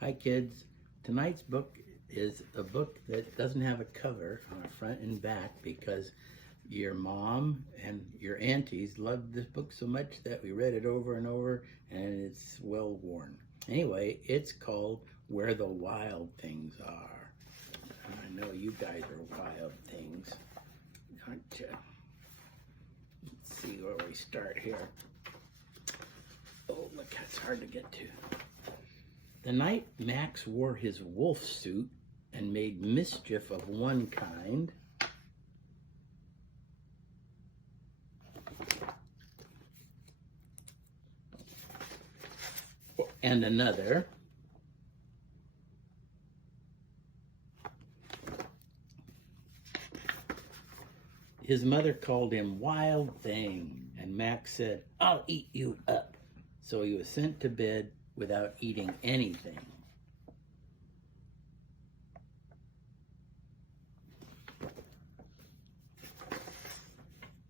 Hi kids, tonight's book is a book that doesn't have a cover on the front and back because your mom and your aunties loved this book so much that we read it over and over and it's well worn. Anyway, it's called Where the Wild Things Are. I know you guys are wild things, aren't you? Let's see where we start here. Oh, look, that's hard to get to. The night Max wore his wolf suit and made mischief of one kind, and another, his mother called him Wild Thing, and Max said, "I'll eat you up." So he was sent to bed without eating anything.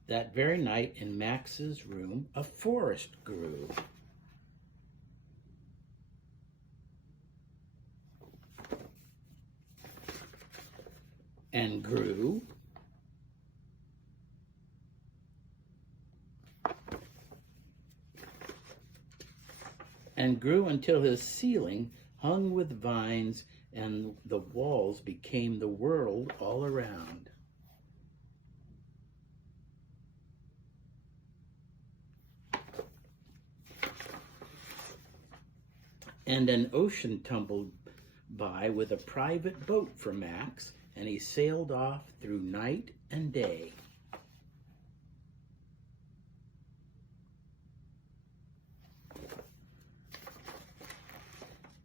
That very night in Max's room, a forest grew. And grew. And grew until his ceiling hung with vines and the walls became the world all around. And an ocean tumbled by with a private boat for Max, and he sailed off through night and day.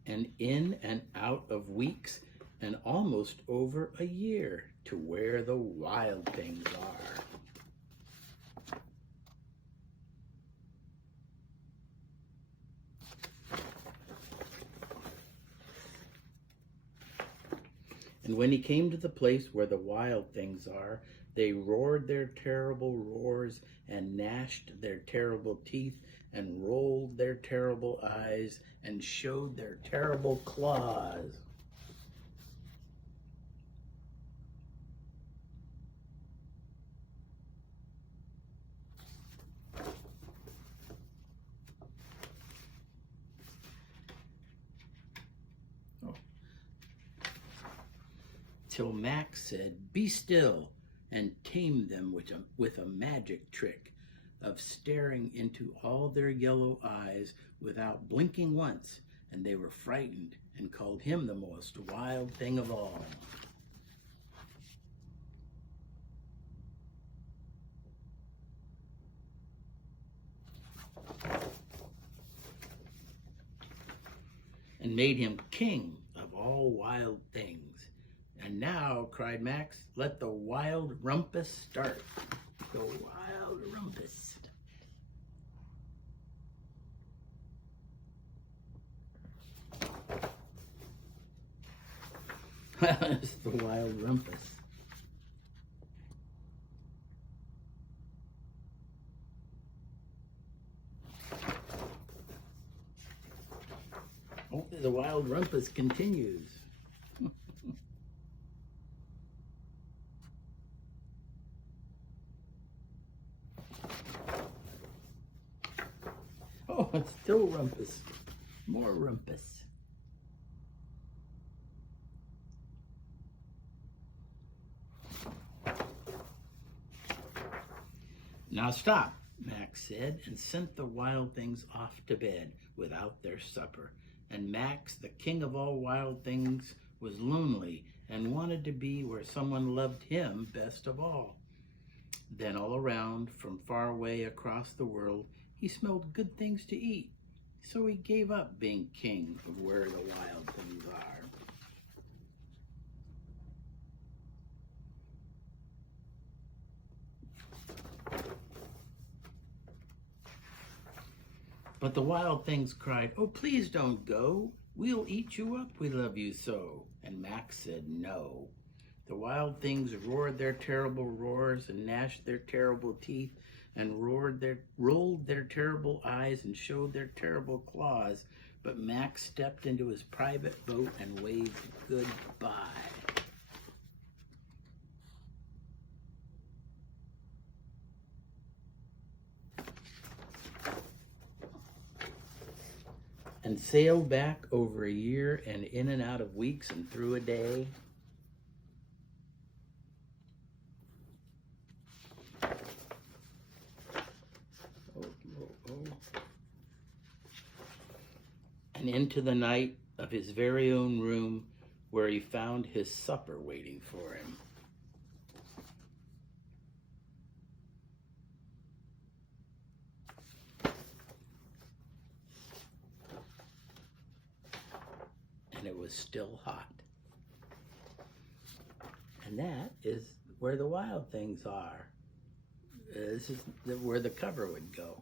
And in and out of weeks, and almost over a year, to where the wild things are. And when he came to the place where the wild things are, they roared their terrible roars and gnashed their terrible teeth and rolled their terrible eyes and showed their terrible claws. Till Max said, "Be still," and tamed them with a magic trick of staring into all their yellow eyes without blinking once, and they were frightened and called him the most wild thing of all. And made him king of all wild things. And now, cried Max, let the wild rumpus start. The wild rumpus. It's the wild rumpus. Oh, the wild rumpus continues. Oh, it's still rumpus. More rumpus. Now stop, Max said, and sent the wild things off to bed without their supper. And Max, the king of all wild things, was lonely and wanted to be where someone loved him best of all. Then all around, from far away across the world, he smelled good things to eat. So he gave up being king of where the wild things are. But the wild things cried, "Oh, please don't go. We'll eat you up, we love you so." And Max said no. The wild things roared their terrible roars and gnashed their terrible teeth and rolled their terrible eyes and showed their terrible claws, but Max stepped into his private boat and waved goodbye. And sailed back over a year and in and out of weeks and through a day. And into the night of his very own room, where he found his supper waiting for him. And it was still hot. And that is where the wild things are. This is where the cover would go.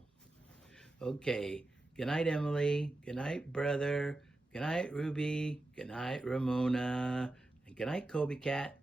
Okay, good night, Emily. Good night, brother. Good night, Ruby. Good night, Ramona. And good night, Kobe Cat.